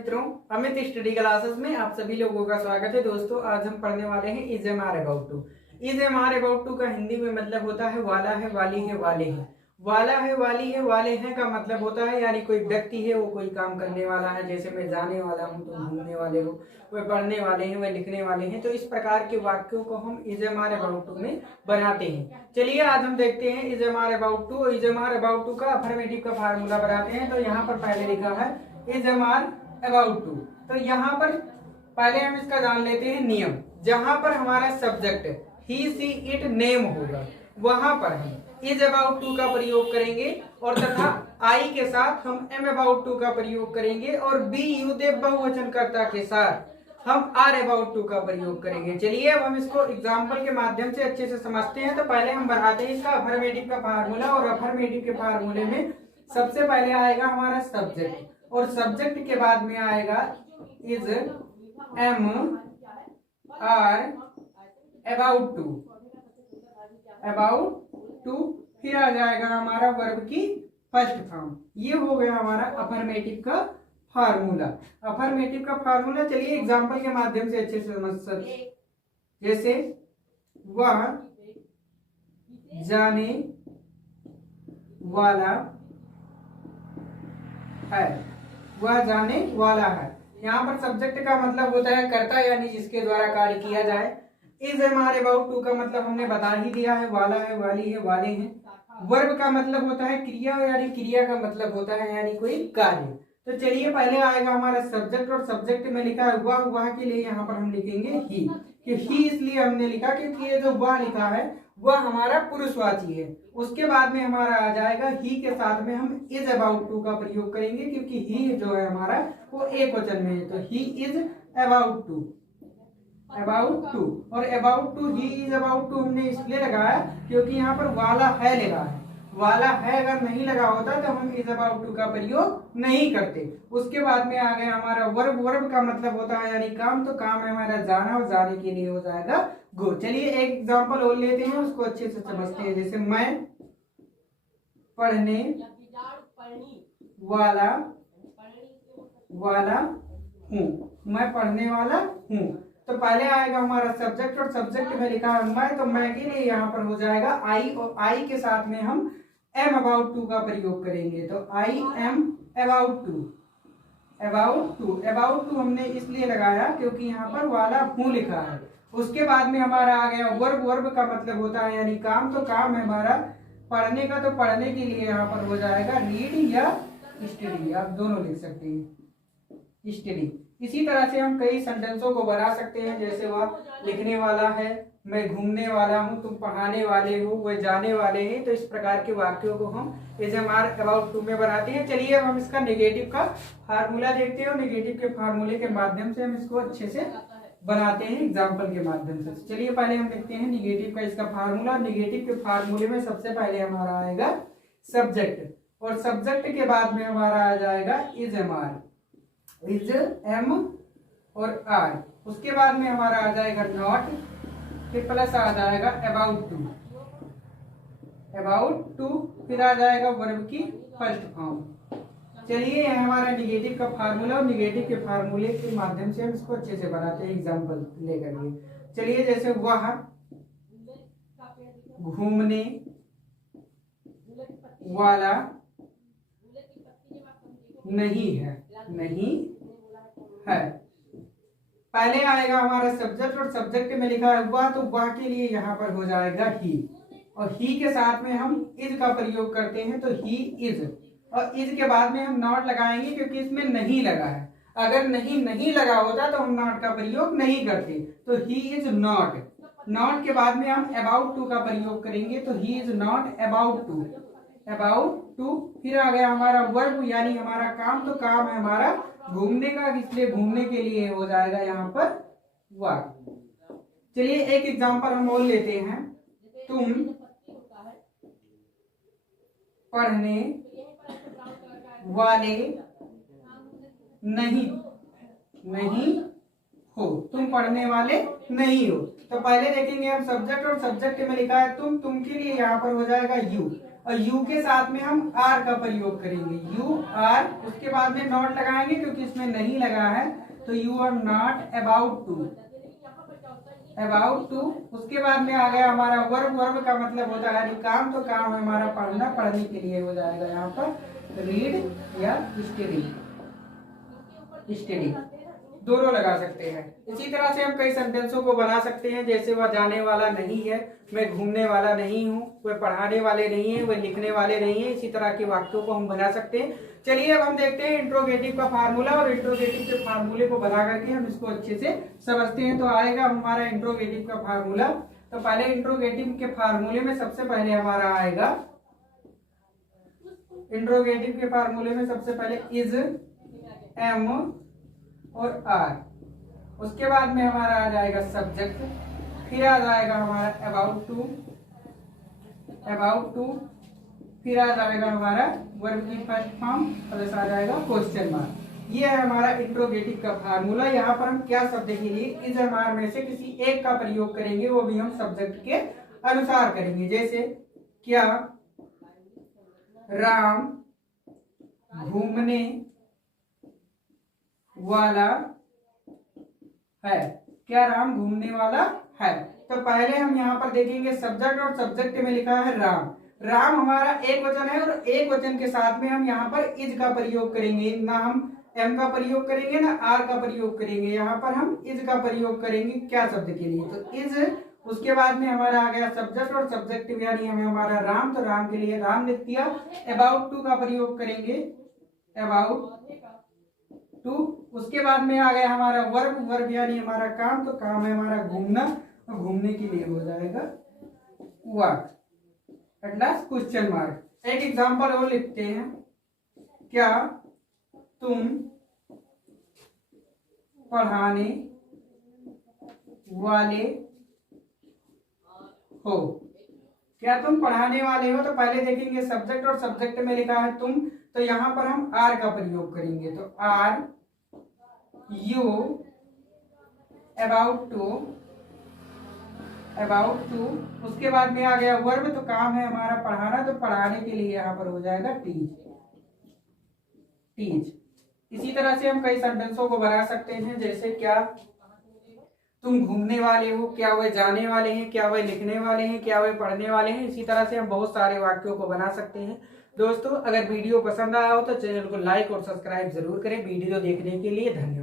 मित्रों, Amit study classes में आप सभी लोगों का स्वागत है। दोस्तों, आज हम पढ़ने वाले हैं is am are about to. Is am are about to का हिंदी में मतलब होता है वाला है, वाली है, वाले हैं। वाला है, वाली है, वाले हैं का मतलब होता है यानी कोई व्यक्ति है, वो कोई काम करने वाला है। जैसे मैं जाने वाला हूँ, तुम घूमने वाले हो, वह पढ़ने वाले हैं, वह लिखने वाले हैं। तो इस प्रकार के वाक्यों को हम is am are about to में बनाते हैं। चलिए आज हम देखते हैं is am are about to. Is am are about to का अफर्मेटिव का फार्मूला बनाते हैं। तो यहाँ पर पहले लिखा है is am are about to. तो यहाँ पर पहले हम इसका जान लेते हैं नियम। जहां पर हमारा subject he see it name होगा, वहां पर हम इज अबाउट टू का प्रयोग करेंगे और तथा आई के साथ हम एम अबाउट टू का प्रयोग करेंगे और बी यू दे बहुवचनकर्ता के साथ हम आर अबाउट टू का प्रयोग करेंगे। चलिए अब हम इसको एग्जाम्पल के माध्यम से अच्छे से समझते हैं। तो पहले हम बनाते हैं इसका अफर्मेटिव का फार्मूला, और अफर्मेटिव के फार्मूले में सबसे पहले आएगा हमारा सब्जेक्ट, और सब्जेक्ट के बाद में आएगा is am are about to, about to, फिर आ जाएगा हमारा वर्ब की फर्स्ट फॉर्म। ये हो गया हमारा अफर्मेटिव का फार्मूला। अफर्मेटिव का फार्मूला चलिए एग्जांपल के माध्यम से अच्छे से समझ सकते। जैसे वह जाने वाला है, वह जाने वाला है। यहाँ पर सब्जेक्ट का मतलब होता है कर्ता यानी जिसके द्वारा कार्य किया जाए। Is am are about to का मतलब हमने बता ही दिया है, वाला है, वाली है, वाले हैं। वर्ब का मतलब होता है क्रिया, यानी क्रिया का मतलब होता है यानी कोई कार्य। तो चलिए पहले आएगा हमारा सब्जेक्ट, और सब्जेक्ट में लिखा है वह, वह के लिए यहाँ पर हम लिखेंगे ही। कि ही इसलिए हमने लिखा क्योंकि ये जो वह लिखा है वह हमारा पुरुषवाची है। उसके बाद में हमारा आ जाएगा ही के साथ में हम इज अबाउट टू का प्रयोग करेंगे क्योंकि ही जो है हमारा वो एक वचन में है। तो he is about to, about to, और about to, he is about to हमने इसलिए लगाया क्योंकि यहाँ पर वाला है लगा है। वाला है अगर नहीं लगा होता तो हम इज अबाउट टू का प्रयोग नहीं करते। उसके बाद में आ गया हमारा वर्ब। वर्ब का मतलब होता है यानी काम, तो काम है हमारा जाना, और जाने के लिए हो जाएगा गो। चलिए एक एग्जांपल और लेते हैं, उसको अच्छे से समझते हैं। जैसे मैं पढ़ने वाला हूँ, मैं पढ़ने वाला हूँ। तो पहले आएगा हमारा सब्जेक्ट, और सब्जेक्ट में लिखा है मैं, तो मैं के लिए यहाँ पर हो जाएगा आई, और आई के साथ में हम एम अबाउट टू का प्रयोग करेंगे। तो I am about to, about to, about to हमने इसलिए लगाया क्योंकि यहाँ पर वाला हूँ लिखा है। उसके बाद में हमारा आ गया वर्ब। वर्ब का मतलब होता है यानी काम, तो काम है हमारा पढ़ने का, तो पढ़ने के लिए यहाँ पर हो जाएगा रीड या स्टडी, आप दोनों लिख सकते हैं, स्टडी। इसी तरह से हम कई सेंटेंसों को बना सकते हैं। जैसे वह लिखने वाला है, मैं घूमने वाला हूँ, तुम पढ़ाने वाले हो, वह जाने वाले हैं। तो इस प्रकार के वाक्यों को हम is am are about to में बनाते हैं। चलिए अब हम इसका नेगेटिव का फार्मूला देखते हैं, और नेगेटिव के फार्मूले के माध्यम से हम इसको अच्छे से बनाते हैं एग्जाम्पल के माध्यम से। चलिए पहले हम देखते हैं नेगेटिव का इसका फार्मूला। नेगेटिव के फार्मूले में सबसे पहले हमारा आएगा सब्जेक्ट, और सब्जेक्ट के बाद में हमारा आ जाएगा is am are, is am और आर। उसके बाद में हमारा आ जाएगा नॉट, फिर प्लस आ जाएगा अबाउट टू, अबाउट टू, फिर आ जाएगा वर्ब की फर्स्ट फॉर्म। चलिए यह हमारा निगेटिव का फार्मूला, और निगेटिव के फार्मूले के माध्यम से हम इसको अच्छे से बनाते हैं एग्जांपल लेकर के। चलिए जैसे वह घूमने वाला नहीं है, नहीं है। पहले आएगा हमारा सब्जेक्ट, और सब्जेक्ट में लिखा है वह, तो वह के लिए यहाँ पर हो जाएगा ही, और ही के साथ में हम इज का प्रयोग करते हैं। तो ही इज, और इज के बाद में हम नॉट लगाएंगे क्योंकि इसमें नहीं लगा है। अगर नहीं लगा होता तो हम नॉट का प्रयोग नहीं करते। तो ही इज नॉट, नॉट के बाद में हम अबाउट टू का प्रयोग करेंगे। तो he is not about to, about to, फिर आ गया हमारा वर्ब यानी हमारा काम, तो काम है हमारा घूमने का, इसलिए घूमने के लिए हो जाएगा यहाँ पर वर्ब। चलिए एक एग्जांपल हम और लेते हैं। तुम पढ़ने वाले नहीं हो, तुम पढ़ने वाले नहीं हो। तो पहले देखेंगे हम सब्जेक्ट, और सब्जेक्ट में लिखा है तुम के लिए यहाँ पर हो जाएगा यू, और यू के साथ में हम आर का प्रयोग करेंगे, यू आर, उसके बाद में नॉट लगाएंगे क्योंकि इसमें नहीं लगा है, तो you are not about to, about to. उसके बाद में आ गया हमारा वर्ब, वर्ब का मतलब होता है काम, तो काम हमारा पढ़ना, पढ़ने के लिए हो जाएगा यहाँ पर रीड या स्टडी, स्टडी दोनों लगा सकते हैं। इसी तरह से हम कई सेंटेंसों को बना सकते हैं, जैसे वह जाने वाला नहीं है, मैं घूमने वाला नहीं हूँ, वह पढ़ाने वाले नहीं है, वह लिखने वाले नहीं है। इसी तरह के वाक्यों को हम बना सकते हैं। चलिए अब हम देखते हैं इंट्रोगेटिव का फार्मूला, और इंट्रोगेटिव के फार्मूले को बना करके हम इसको अच्छे से समझते हैं। तो आएगा हमारा इंट्रोगेटिव का फार्मूला। तो पहले इंट्रोगेटिव के फार्मूले में सबसे पहले हमारा आएगा, इंट्रोगेटिव के फार्मूले में सबसे पहले इज, एम और आर, उसके बाद में हमारा आ जाएगा सब्जेक्ट, फिर आ जाएगा हमारा अबाउट टू, अबाउट टू, फिर आ जाएगा हमारा वर्ब की फर्स्ट फॉर्म, प्लस आ जाएगा क्वेश्चन मार्क। ये है हमारा इंट्रोगेटिव का फार्मूला। यहाँ पर हम क्या शब्द के लिए इज एम आर में से किसी एक का प्रयोग करेंगे, वो भी हम सब्जेक्ट के अनुसार करेंगे। जैसे क्या राम घूमने वाला है, क्या राम घूमने वाला है। तो पहले हम यहाँ पर देखेंगे सब्जेक्ट, और सब्जेक्ट में लिखा है राम। राम हमारा एक वचन है, और एक वचन के साथ में हम यहाँ पर इज का प्रयोग करेंगे, ना हम एम का प्रयोग करेंगे ना आर का प्रयोग करेंगे, यहाँ पर हम इज का प्रयोग करेंगे क्या शब्द के लिए, तो इज। उसके बाद में हमारा आ गया सब्जेक्ट, और सब्जेक्ट यानी हमें हमारा राम, तो राम के लिए राम लिख दिया। अबाउट टू का प्रयोग करेंगे, अबाउट टू। उसके बाद में आ गया हमारा वर्ब, वर्ब यानी हमारा काम, तो काम है हमारा घूमना, और घूमने के लिए हो जाएगा walk, at last question mark. एक एग्जांपल और लिखते हैं, क्या तुम पढ़ाने वाले हो, क्या तुम पढ़ाने वाले हो। तो पहले देखेंगे सब्जेक्ट, और सब्जेक्ट में लिखा है तुम, तो यहां पर हम आर का प्रयोग करेंगे, तो are you about to, about to. उसके बाद में आ गया वर्ब, तो काम है हमारा पढ़ाना, तो पढ़ाने के लिए यहाँ पर हो जाएगा टीच, टीच। इसी तरह से हम कई सेंटेंसों को बना सकते हैं, जैसे क्या तुम घूमने वाले हो, क्या वह जाने वाले हैं, क्या वह लिखने वाले हैं, क्या वह पढ़ने वाले हैं। इसी तरह से हम बहुत सारे वाक्यों को बना सकते हैं। दोस्तों अगर वीडियो पसंद आया हो तो चैनल को लाइक और सब्सक्राइब जरूर करें। वीडियो देखने के लिए धन्यवाद।